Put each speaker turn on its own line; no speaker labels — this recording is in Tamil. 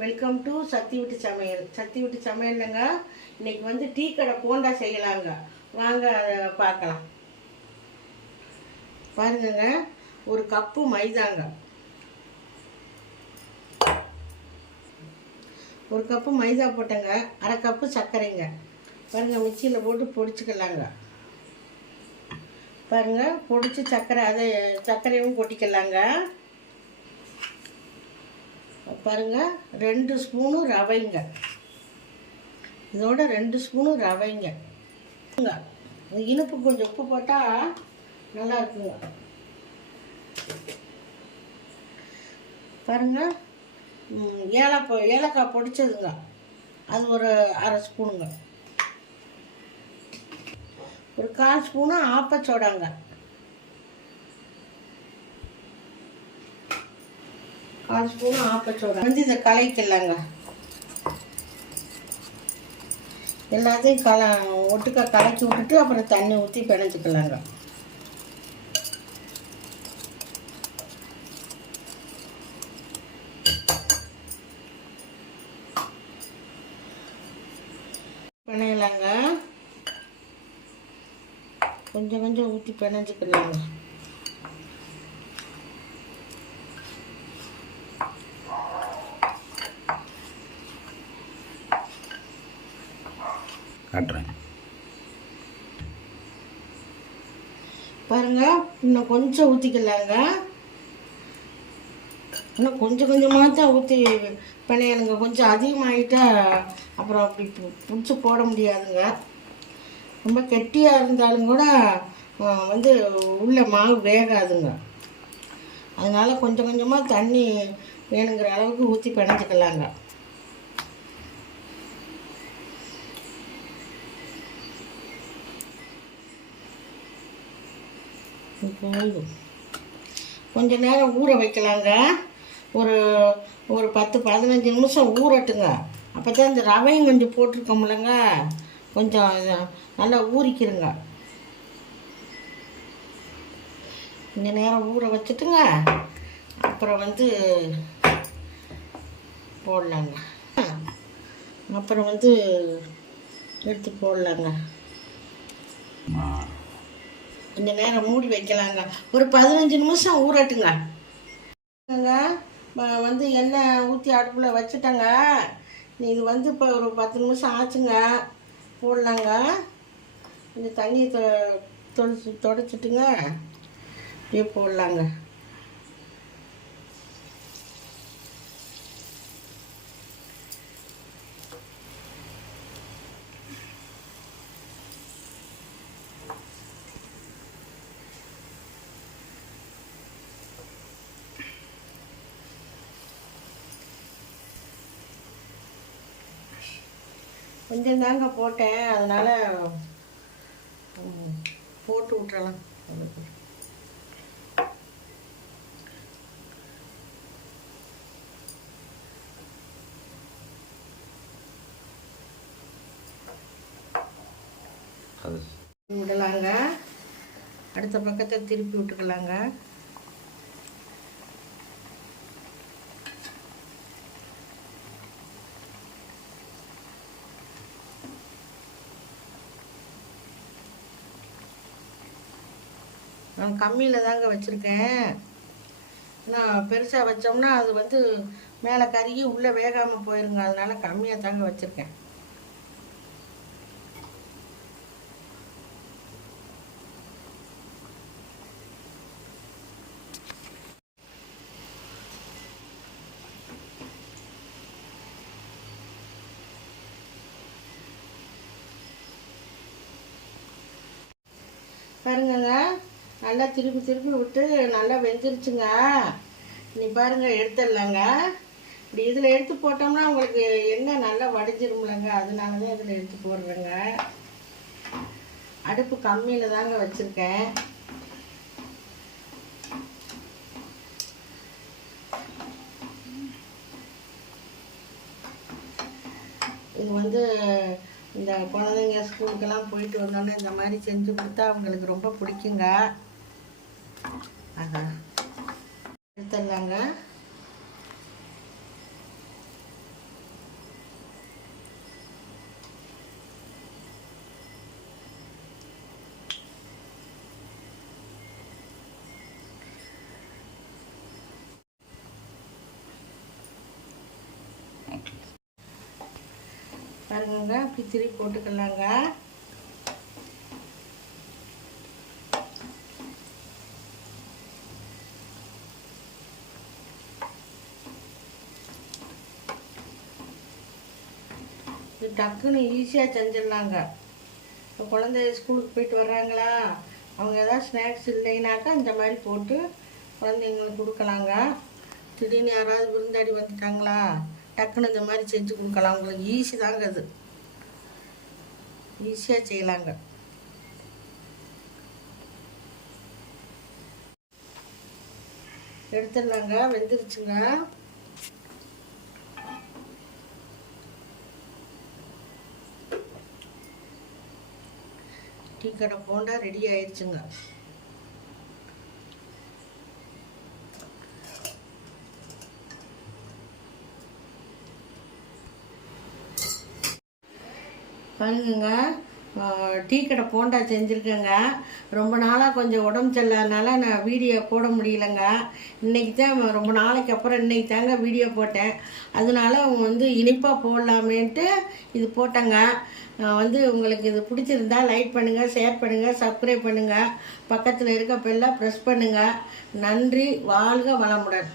வெல்கம் டு சத்தி விட்டு சமையல் சக்தி விட்டு சமையல்ங்க இன்னைக்கு வந்து டீ கடை போண்டா செய்யலாங்க. வாங்க அதை பார்க்கலாம். பாருங்க ஒரு கப்பு மைதாங்க. ஒரு கப்பு மைதா போட்டேங்க. அரை கப்பு சர்க்கரைங்க. பாருங்க மிக்சியில் போட்டு பொடிச்சுக்கலாங்க. பாருங்க பொடிச்சு சர்க்கரை அதை சர்க்கரையும் கொட்டிக்கலாங்க. பாருங்க ரெண்டு ஸ்பூனு ரவைங்க. இதோட ரெண்டு ஸ்பூனு ரவைங்க. இனிப்பு கொஞ்சம் உப்பு போட்டால் நல்லா இருக்குங்க. பாருங்க ஏலக்காய் ஏலக்காய் பொடிச்சதுங்க. அது ஒரு அரை ஸ்பூனுங்க. ஒரு கால் ஸ்பூனு ஆப்பச்சோடாங்க. கால் ஸ்பூன் ஆப்பச்சோடா வந்து இதை கலைக்கலாங்க. எல்லாத்தையும் கல ஒட்டுக்கா கலக்கி விட்டுட்டு அப்புறம் தண்ணி ஊற்றி பிணைஞ்சிக்கலாங்க பிணையலாங்க. கொஞ்சம் கொஞ்சம் ஊற்றி பிணைஞ்சிக்கலாங்க.
காட்டுறேன்
பாருங்க இன்னும் கொஞ்சம் ஊற்றிக்கலாங்க இன்னும் கொஞ்சம் கொஞ்சமாக தான் ஊற்றி பிணையணுங்க கொஞ்சம் அதிகமாகிட்டா அப்புறம் அப்படி பு- பிடிச்சி போட முடியாதுங்க. ரொம்ப கெட்டியாக இருந்தாலும் கூட வந்து உள்ள மாவு வேகாதுங்க. அதனால் கொஞ்சம் கொஞ்சமாக தண்ணி வேணுங்கிற அளவுக்கு ஊற்றி பிணைஞ்சிக்கலாங்க போதும் கொஞ்ச நேரம் ஊற வைக்கலாங்க. ஒரு ஒரு பத்து பதினஞ்சு நிமிஷம் ஊறட்டுங்க. அப்போ தான் இந்த ரவையும் கொஞ்சம் போட்டிருக்கோம்லங்க. கொஞ்சம் நல்லா ஊறிக்கிருங்க. கொஞ்ச நேரம் ஊற வச்சுட்டுங்க. அப்புறம் வந்து போடலாங்க. அப்புறம் வந்து எடுத்து போடலாங்க. கொஞ்ச நேரம் மூடி வைக்கலாங்க. ஒரு பதினஞ்சு நிமிஷம் ஊறட்டுங்க. வந்து எண்ணெய் ஊற்றி அடுப்பில் வச்சுட்டேங்க. நீங்கள் இது வந்து இப்போ ஒரு பத்து நிமிஷம் ஆச்சுங்க. போடலாங்க. கொஞ்சம் தண்ணியை தொ தொடைச்சி தொடச்சிட்டுங்க. அப்படியே போடலாங்க. கொஞ்சம் தாங்க போட்டேன் அதனால் போட்டு விட்றலாம் விடலாங்க அடுத்த பக்கத்தை திருப்பி விட்டுக்கலாங்க. நான் கம்மியில் தாங்க வச்சுருக்கேன். நான் பெருசாக வச்சோம்னா அது வந்து மேலே கருகி உள்ளே வேகாமல் போயிருங்க. அதனால கம்மியாக தாங்க வச்சுருக்கேன். பாருங்கங்க நல்லா திருப்பி திருப்பி விட்டு நல்லா வெந்துருச்சுங்க. நீ பாருங்கள் எடுத்துடலாங்க. இப்படி இதில் எடுத்து போட்டோம்னா உங்களுக்கு எண்ணெய் நல்லா வடிஞ்சிரும்லங்க. அதனால தான் இதில் எடுத்து போடுறேங்க. அடுப்பு கம்மியில் தாங்க வச்சுருக்கேன். இது வந்து இந்த குழந்தைங்க ஸ்கூலுக்கெல்லாம் போயிட்டு வந்தோடனே இந்த மாதிரி செஞ்சு கொடுத்தா அவங்களுக்கு ரொம்ப பிடிக்குங்க. ஆஹா. எடுத்துடலாங்க. பாருங்க இப்படி திருப்பி போட்டுக்கலாங்க. டக்குன்னு ஈஸியாக செஞ்சிடலாங்க. இப்போ குழந்தை ஸ்கூலுக்கு போயிட்டு வர்றாங்களா? அவங்க ஏதாவது ஸ்நாக்ஸ் இல்லைனாக்கா இந்த மாதிரி போட்டு குழந்தைங்களுக்கு கொடுக்கலாங்க. திடீர்னு யாராவது விருந்தாடி வந்துட்டாங்களா? டக்குன்னு இந்த மாதிரி செஞ்சு கொடுக்கலாம். அவங்களுக்கு ஈஸி தாங்க அது. ஈஸியாக செய்யலாங்க. எடுத்துடலாங்க. வெந்துருச்சுங்க. டீ கடை போண்டா ரெடி ஆயிடுச்சுங்க. பாருங்க டீ கடை போண்டா செஞ்சுருக்கேங்க. ரொம்ப நாளாக கொஞ்சம் உடம்பு சரியில்லாதனால நான் வீடியோ போட முடியலங்க. இன்னைக்கு தான் ரொம்ப நாளைக்கு அப்புறம் இன்னைக்கு தாங்க வீடியோ போட்டேன். அதனால அவங்க வந்து இனிப்பாக போடலாமேன்ட்டு இது போட்டேங்க. நான் வந்து உங்களுக்கு இது பிடிச்சிருந்தா லைக் பண்ணுங்கள் ஷேர் பண்ணுங்கள் சப்ஸ்கிரைப் பண்ணுங்கள் பக்கத்தில் இருக்க பெல்லாம் ப்ரெஸ் பண்ணுங்கள் நன்றி வாழ்க வளமுடன்.